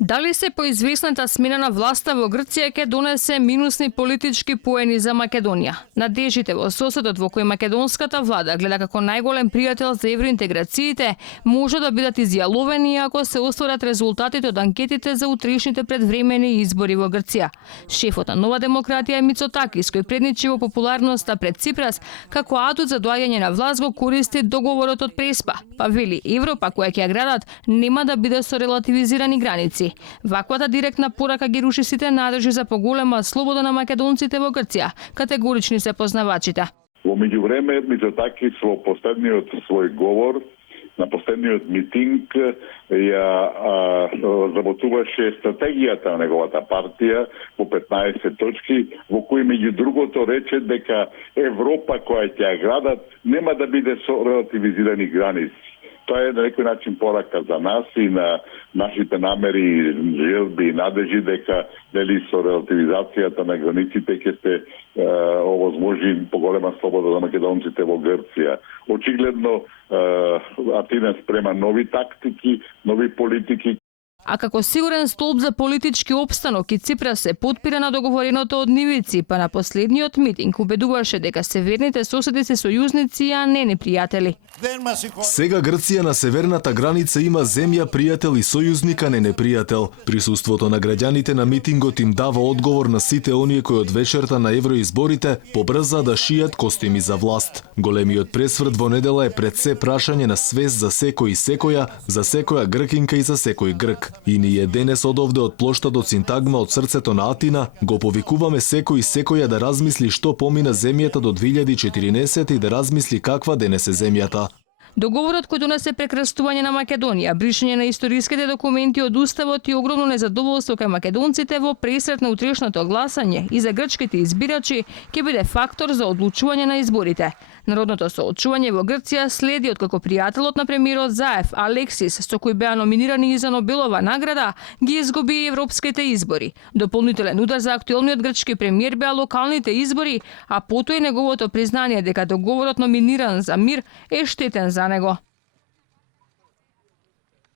Дали се поизвестната смена на власта во Грција ќе донесе минусни политички поени за Македонија? Надежите во соседот во кој македонската влада гледа како најголем пријател за евроинтеграциите може да бидат изјаловени ако се остварат резултатите од анкетите за утрешните предвремени избори во Грција. Шефот на Нова демократија Мицотакис, кој предничи во популарноста пред Ципрас, како адут за доаѓање на власт го користи договорот од Преспа, па вели Европа која ќе ја градат нема да биде со релативизирани граници. Ваквата директна порака ги руши сите надежи за поголема слобода на македонците во Грција. Категорични се познавачите. Во меѓувреме, Мицотакис во последниот свој говор, на последниот митинг, ја разработуваше стратегијата на неговата партија во 15 точки, во кои меѓу другото рече дека Европа која ќе ја градат нема да биде со релативизирани граници. Тоа е на некој начин порака за нас и на нашите намери, желби и надежи дека дали со релативизацијата на границите ќе се овозможи поголема слобода за македонците во Грција. Очигледно Атина спрема нови тактики, нови политики. А како сигурен столб за политички опстанок и Ципрас се потпира на договореното од нивици, па на последниот митинг убедуваше дека северните соседи се сојузници, а не непријатели. Сега Грција на северната граница има земја пријател и сојузник, а не непријател. Присуството на граѓаните на митингот им дава одговор на сите оние кои од вечерта на евроизборите побрза да шијат костими за власт. Големиот пресврт во недела е пред се прашање на свест за секој и секоја, за секоја гркинка и за секој грк. И ние денес одовде од плоштадот Синтагма од срцето на Атина го повикуваме секој и секоја да размисли што помина земјата до 2014 и да размисли каква денес е земјата. Договорот кој донесе прекрстување на Македонија, бришање на историските документи од уставот и огромно незадоволство кај македонците во пресрет на утрешното гласање и за грчките избирачи ќе биде фактор за одлучување на изборите. Народното соочување во Грција следи откако пријателот на премиерот Заев, Алексис, со кој беа номинирани и за Нобелова награда, ги изгуби и европските избори. Дополнителен удар за актуелниот грчки премиер беа локалните избори, а потоа и неговото признание дека договорот номиниран за мир е штетен за него.